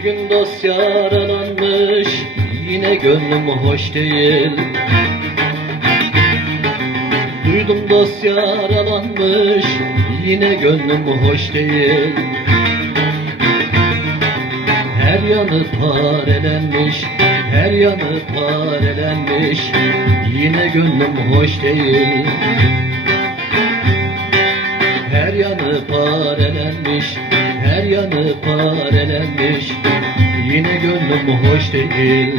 Bugün dosya aranmış Yine gönlüm hoş değil. Duydum dosya aralanmış Yine gönlüm hoş değil. Her yanı parelenmiş Her yanı parelenmiş Yine gönlüm hoş değil. Her yanı parelenmiş yanı parelenmiş Yine gönlüm hoş değil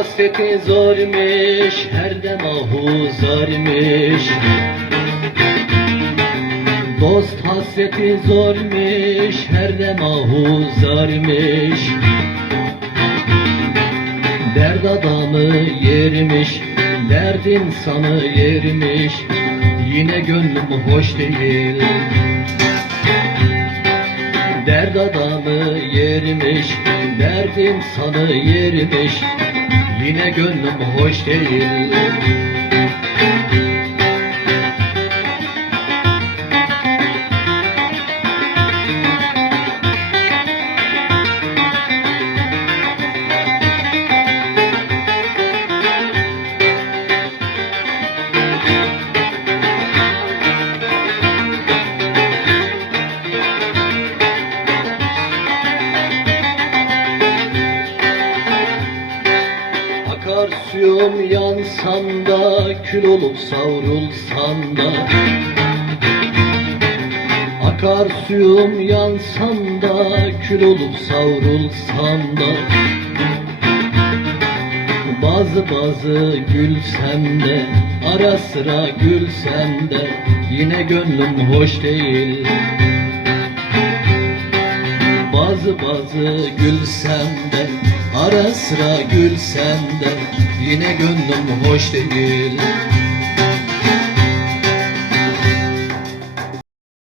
Dost hasreti zormuş, her dem ahuzarmış Dost hasreti zormuş, her dem ahuzarmış Derd adamı yermiş, derd insanı yermiş. Yine gönlüm hoş değil. Derd adamı yermiş, derd insanı yermiş Yine gönlüm hoş değil Akar suyum yansan da Kül olup savrulsan da. Akar suyum yansan da Kül olup savrulsan da. Bazı bazı gülsem de Ara sıra gülsem de Yine gönlüm hoş değil bazı bazı gülsem de Ara sıra gülsem de Yine gönlüm hoş değil